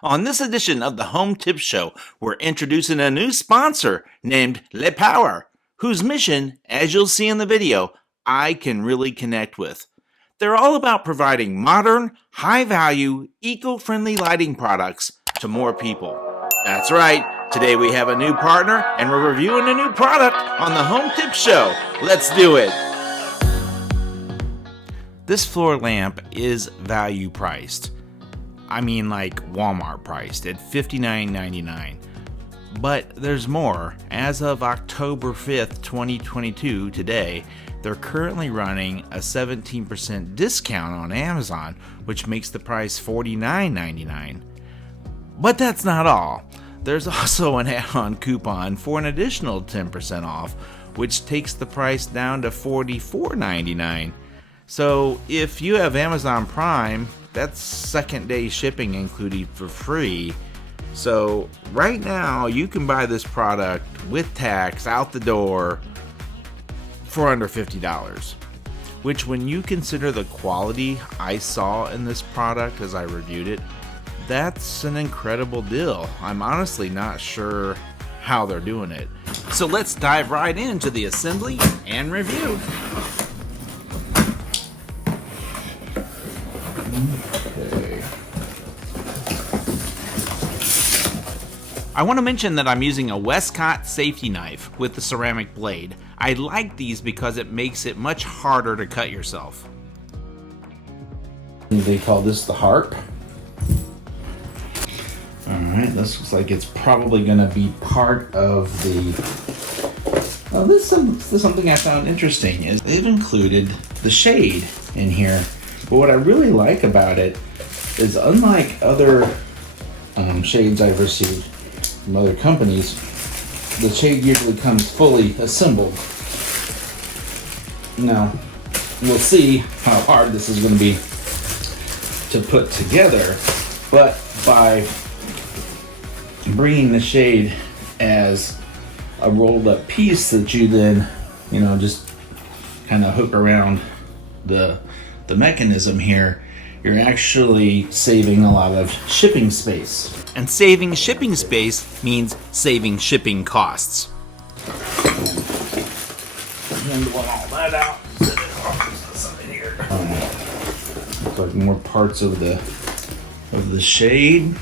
On this edition of the Home Tip Show, we're introducing a new sponsor named LePower, whose mission, as you'll see in the video, I can really connect with. They're all about providing modern, high-value, eco-friendly lighting products to more people. That's right, today we have a new partner and we're reviewing a new product on the Home Tip Show. Let's do it! This floor lamp is value priced. I mean like Walmart priced at $59.99. But there's more. As of October 5th, 2022, today, they're currently running a 17% discount on Amazon, which makes the price $49.99. But that's not all. There's also an add-on coupon for an additional 10% off, which takes the price down to $44.99. So if you have Amazon Prime, that's second day shipping included for free. So right now you can buy this product with tax out the door for under $50, which when you consider the quality I saw in this product as I reviewed it, that's an incredible deal. I'm honestly not sure how they're doing it. So let's dive right into the assembly and review. Okay. I want to mention that I'm using a Westcott safety knife with the ceramic blade. I like these because it makes it much harder to cut yourself. They call this the harp. Alright, this looks like it's probably going to be part of the... Oh, this is something I found interesting, is they've included the shade in here. But what I really like about it is, unlike other shades I've received from other companies, the shade usually comes fully assembled. Now, we'll see how hard this is going to be to put together, but by bringing the shade as a rolled up piece that you then, just kind of hook around the mechanism here, you're actually saving a lot of shipping space. And saving shipping space means saving shipping costs. Handle all that out. Set it off here. Looks like more parts of the shade.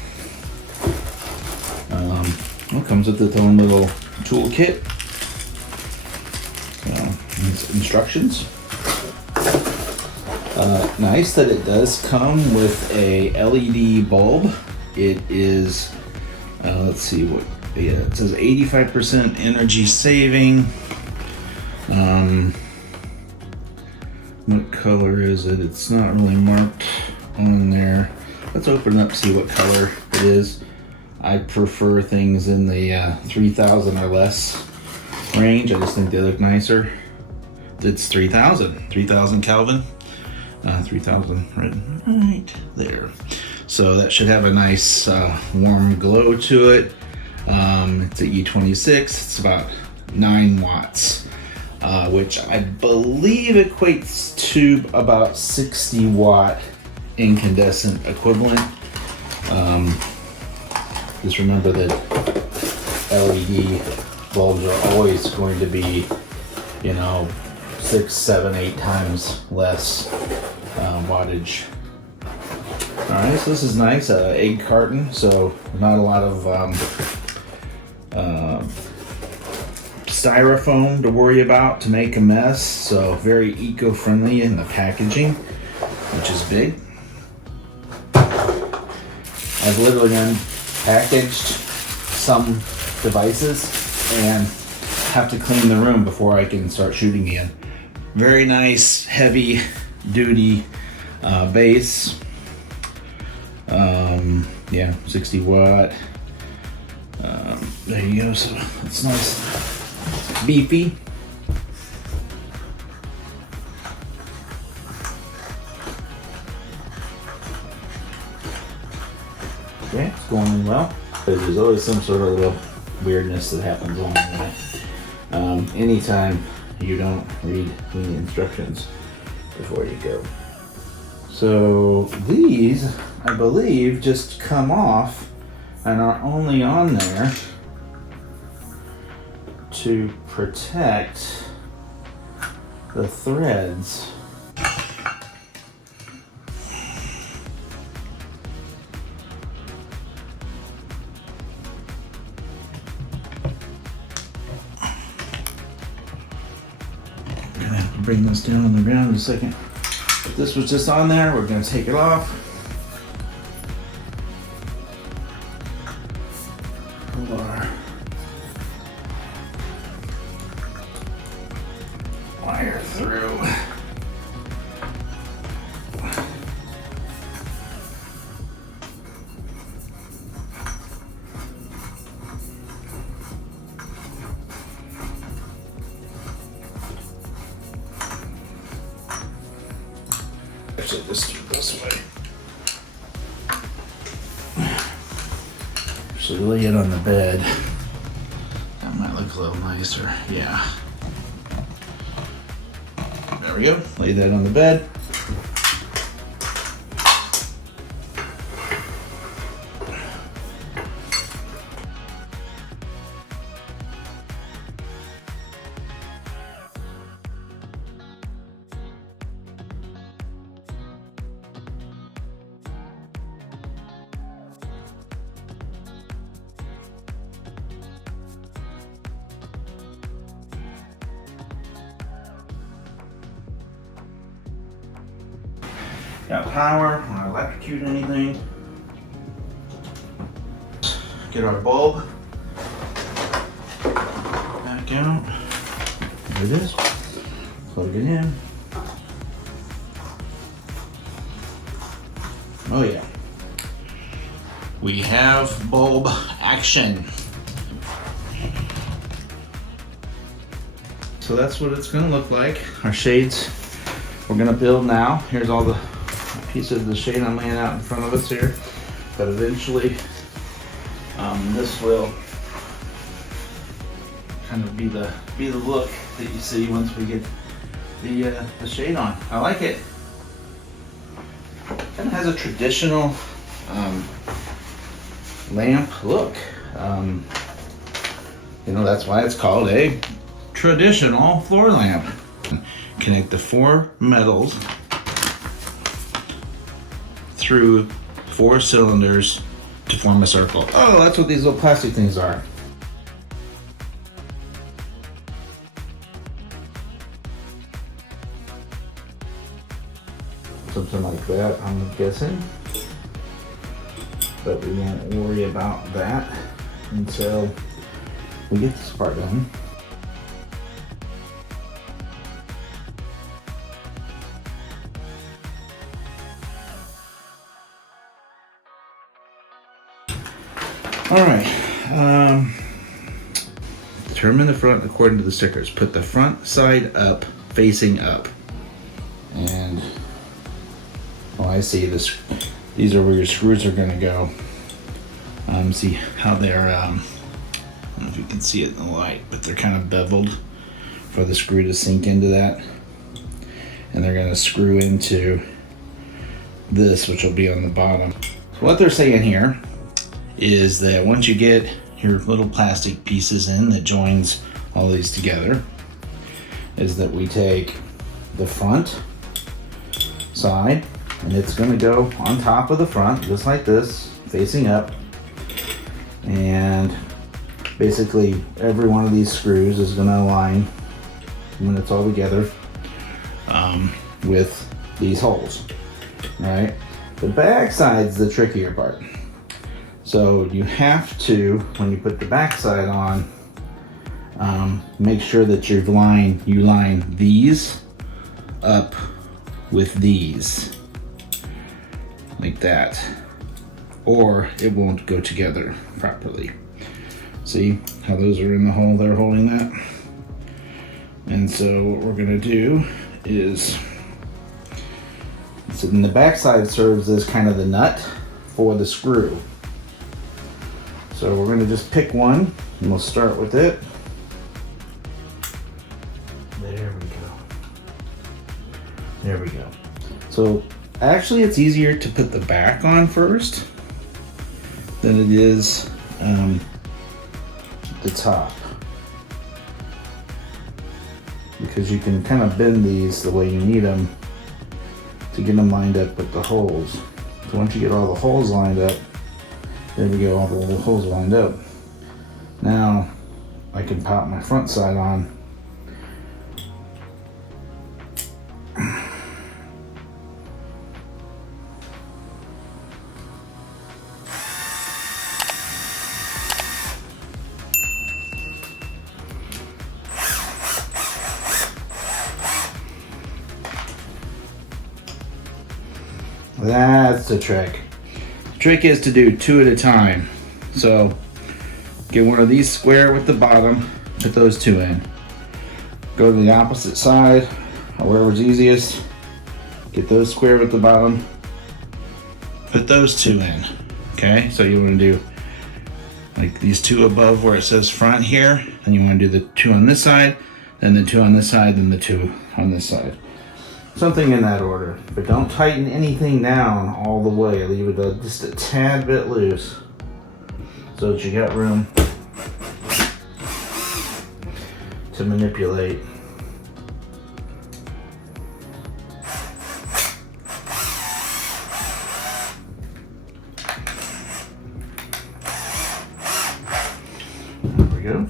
It comes with its own little toolkit. Instructions. Nice that it does come with a LED bulb. It is, let's see what, it says 85% energy saving. What color is it? It's not really marked on there. Let's open it up, see what color it is. I prefer things in the 3,000 or less range. I just think they look nicer. It's 3,000 Kelvin. 3,000 right there. So that should have a nice warm glow to it. It's a E26. It's about 9 watts, which I believe equates to about 60 watt incandescent equivalent. Just remember that LED bulbs are always going to be, 6, 7, 8 times less wattage. Alright, so this is nice, egg carton, so not a lot of styrofoam to worry about to make a mess, so very eco-friendly in the packaging, which is big. I've literally unpackaged some devices and have to clean the room before I can start shooting again. Very nice, heavy duty base. 60 watt. There you go. So it's nice, beefy. Okay, it's going in well. There's always some sort of little weirdness that happens along the way. Anytime you don't read the instructions before you go. So these I believe, just come off and are only on there to protect the threads. I'm gonna have to bring this down on the ground in a second. If this was just on there, we're gonna take it off. Pull our wire through. Actually, just do it this way. Should lay it on the bed. That might look a little nicer. Yeah. There we go. Lay that on the bed. Got power, want to electrocute anything. Get our bulb back out. There it is. Plug it in. Oh yeah. We have bulb action. So that's what it's going to look like. Our shades we're going to build now. Here's all the pieces of the shade I'm laying out in front of us here. But eventually this will kind of be the look that you see once we get the shade on. I like it. Kind of has a traditional lamp look. You know, that's why it's called a traditional floor lamp. Connect the 4 metals through 4 cylinders to form a circle. Oh, that's what these little plastic things are. Something like that, I'm guessing. But we won't worry about that until we get this part done. All right, determine the front according to the stickers. Put the front side up, facing up. And, oh, I see this. These are where your screws are gonna go. See how they're, I don't know if you can see it in the light, but they're kind of beveled for the screw to sink into that. And they're gonna screw into this, which will be on the bottom. So what they're saying here is that once you get your little plastic pieces in that joins all these together, is that we take the front side and it's going to go on top of the front just like this, facing up, and basically every one of these screws is going to align when it's all together with these holes. Right? The back side's the trickier part. So you have to, when you put the back side on, make sure that you line these up with these, like that, or it won't go together properly. See how those are in the hole, they're holding that? And so what we're gonna do is, so then the back side serves as kind of the nut for the screw. So we're going to just pick one, and we'll start with it. There we go. There we go. So Actually, it's easier to put the back on first than it is the top, because you can kind of bend these the way you need them to get them lined up with the holes. So once you get all the holes lined up, there we go, all the little holes lined up. Now I can pop my front side on. That's the trick. The trick is to do 2 at a time. So get one of these square with the bottom, put those 2 in. Go to the opposite side, or wherever's easiest. Get those square with the bottom, put those 2 in. Okay, so you want to do like these 2 above where it says front here, and you want to do the 2 on this side, then the 2 on this side, then the 2 on this side. Something in that order, but don't tighten anything down all the way. Leave it just a tad bit loose so that you got room to manipulate. There we go.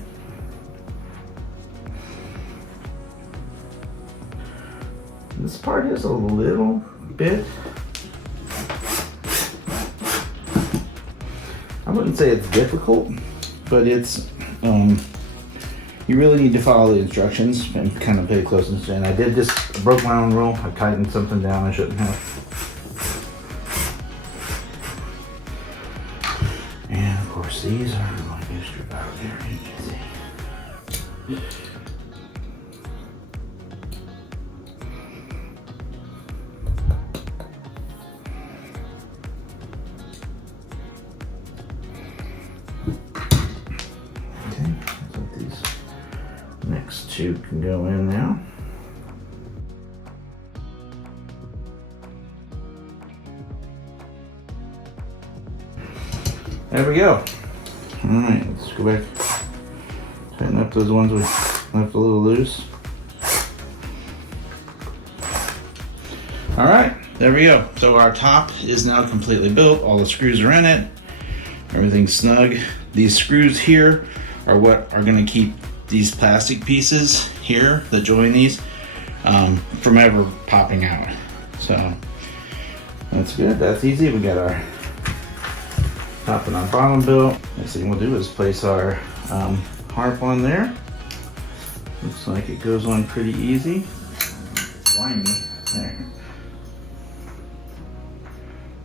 This part is a little bit, I wouldn't say it's difficult, but it's, you really need to follow the instructions and kind of pay close attention. I did just broke my own rule. I tightened something down I shouldn't have. And of course these are going to be stripped out very easy. Next 2 can go in now. There we go. All right, let's go back. Tighten up those ones we left a little loose. All right, there we go. So our top is now completely built. All the screws are in it. Everything's snug. These screws here are what are going to keep these plastic pieces here that join these from ever popping out. So that's good, that's easy. We got our top and our bottom built. Next thing we'll do is place our harp on there. Looks like it goes on pretty easy. Slimy. There.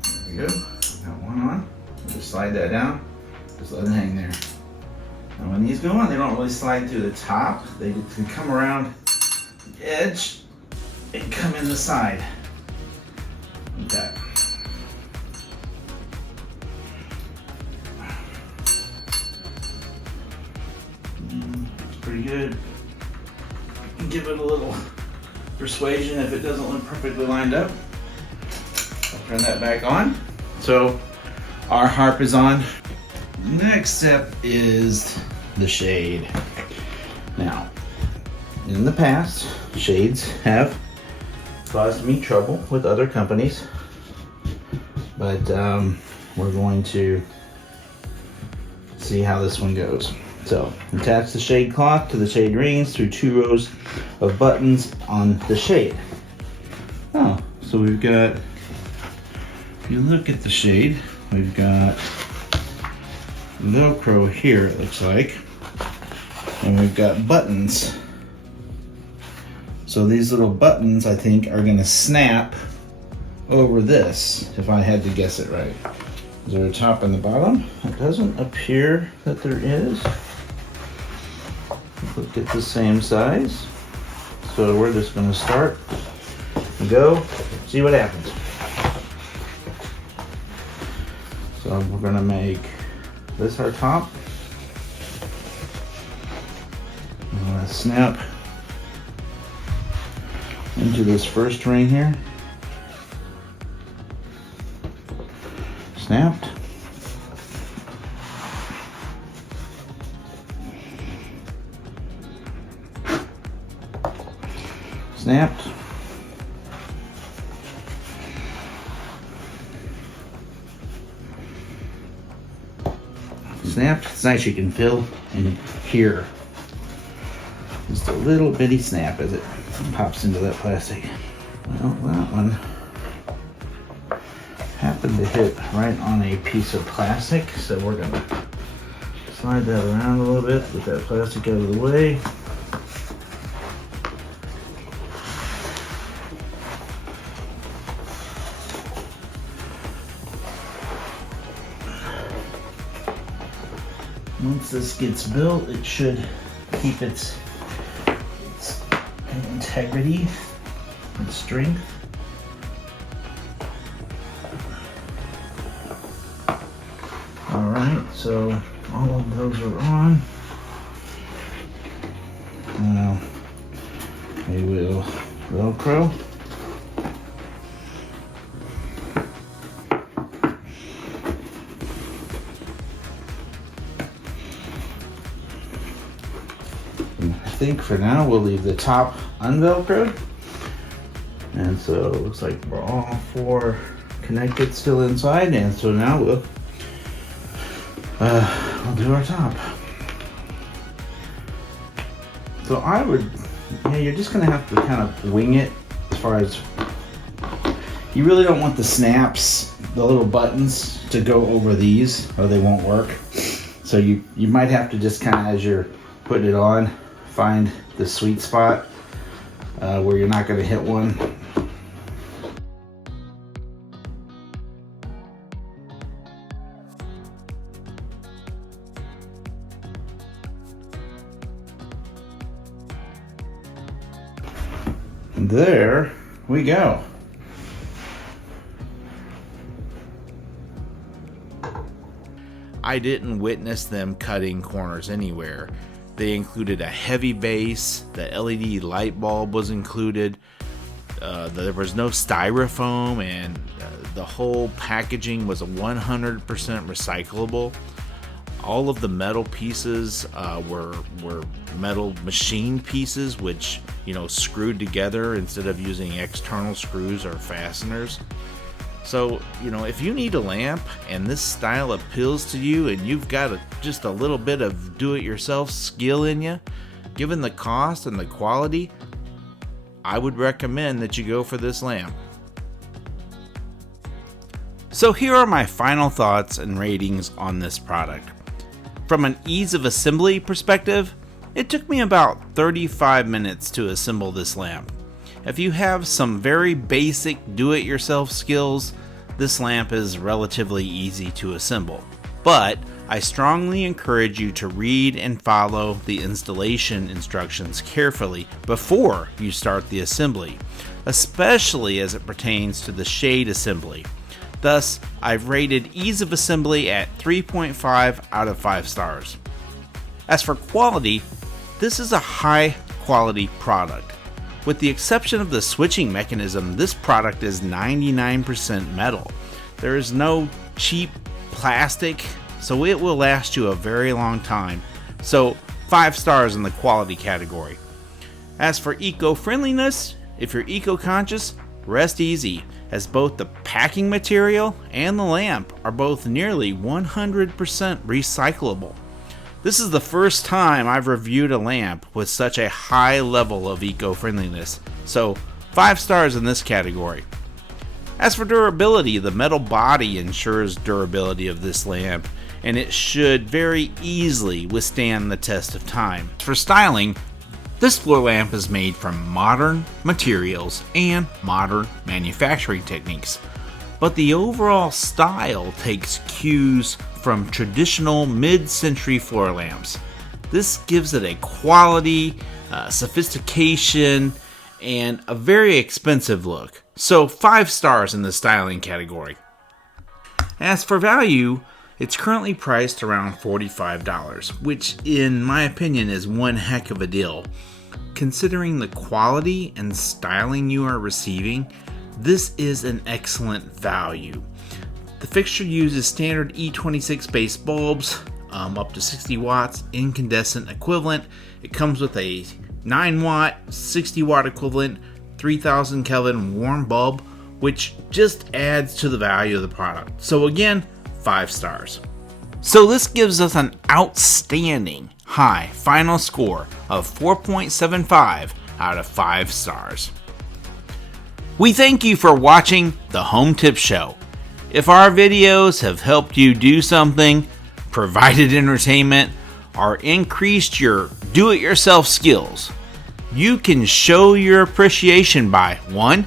There we go. Got one on. Just slide that down. Just let it hang there. And when these go on, they don't really slide through the top. They can come around the edge and come in the side. Like that. It's pretty good. Give it a little persuasion if it doesn't look perfectly lined up. I'll turn that back on. So our harp is on. Next step is the shade. Now, in the past, shades have caused me trouble with other companies, but we're going to see how this one goes. So, attach the shade cloth to the shade rings through 2 rows of buttons on the shade. Oh, so we've got, if you look at the shade, we've got Velcro here, it looks like, and we've got buttons. So these little buttons, I think, are going to snap over this, if I had to guess it right. Is there a top and the bottom? It doesn't appear that there is. Look at the same size. So we're just going to start and go, see what happens. So we're going to make this our top. I'm going to snap into this first ring here. snapped. Snapped. It's nice, you can feel and hear just a little bitty snap as it pops into that plastic. Well, that one happened to hit right on a piece of plastic, so we're gonna slide that around a little bit, get that plastic out of the way. Once this gets built, it should keep its integrity and strength. Alright, so all of those are on. Now we will Velcro. I think for now we'll leave the top unvelcroed. And so it looks like we're all four connected still inside, and so now we'll do our top. So you're just gonna have to kind of wing it as far as, you really don't want the snaps, the little buttons to go over these or they won't work. So you might have to just kind of, as you're putting it on, find the sweet spot where you're not going to hit one. And there we go. I didn't witness them cutting corners anywhere. They included a heavy base, the LED light bulb was included, there was no styrofoam, and the whole packaging was 100% recyclable. All of the metal pieces were metal machine pieces, which, screwed together instead of using external screws or fasteners. So, if you need a lamp and this style appeals to you and you've got just a little bit of do-it-yourself skill in you, given the cost and the quality, I would recommend that you go for this lamp. So here are my final thoughts and ratings on this product. From an ease of assembly perspective, it took me about 35 minutes to assemble this lamp. If you have some very basic do-it-yourself skills, this lamp is relatively easy to assemble. But I strongly encourage you to read and follow the installation instructions carefully before you start the assembly, especially as it pertains to the shade assembly. Thus, I've rated ease of assembly at 3.5 out of 5 stars. As for quality, this is a high quality product. With the exception of the switching mechanism, this product is 99% metal. There is no cheap plastic, so it will last you a very long time. So 5 stars in the quality category. As for eco-friendliness, if you're eco-conscious, rest easy, as both the packing material and the lamp are both nearly 100% recyclable. This is the first time I've reviewed a lamp with such a high level of eco-friendliness, so 5 stars in this category. As for durability, the metal body ensures durability of this lamp, and it should very easily withstand the test of time. For styling, this floor lamp is made from modern materials and modern manufacturing techniques, but the overall style takes cues from traditional mid-century floor lamps. This gives it a quality, sophistication, and a very expensive look. So 5 stars in the styling category. As for value, it's currently priced around $45, which in my opinion is one heck of a deal. Considering the quality and styling you are receiving, this is an excellent value. The fixture uses standard E26 base bulbs, up to 60 watts, incandescent equivalent. It comes with a 9 watt, 60 watt equivalent, 3000 Kelvin warm bulb, which just adds to the value of the product. So again, 5 stars. So this gives us an outstanding high final score of 4.75 out of 5 stars. We thank you for watching the Home Tip Show. If our videos have helped you do something, provided entertainment, or increased your do-it-yourself skills, you can show your appreciation by 1.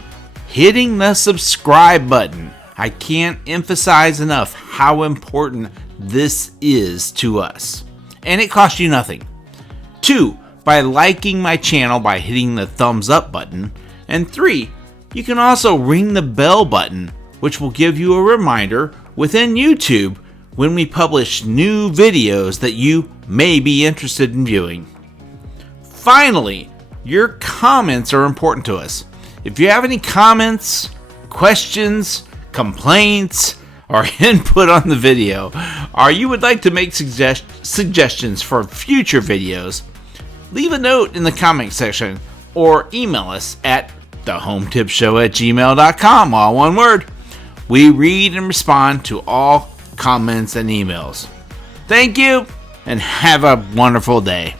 Hitting the subscribe button. I can't emphasize enough how important this is to us. And it costs you nothing. 2. By liking my channel by hitting the thumbs up button. And 3. You can also ring the bell button, which will give you a reminder within YouTube when we publish new videos that you may be interested in viewing. Finally, your comments are important to us. If you have any comments, questions, complaints, or input on the video, or you would like to make suggestions for future videos, leave a note in the comment section or email us at thehometipshow@gmail.com, all one word. We read and respond to all comments and emails. Thank you, and have a wonderful day.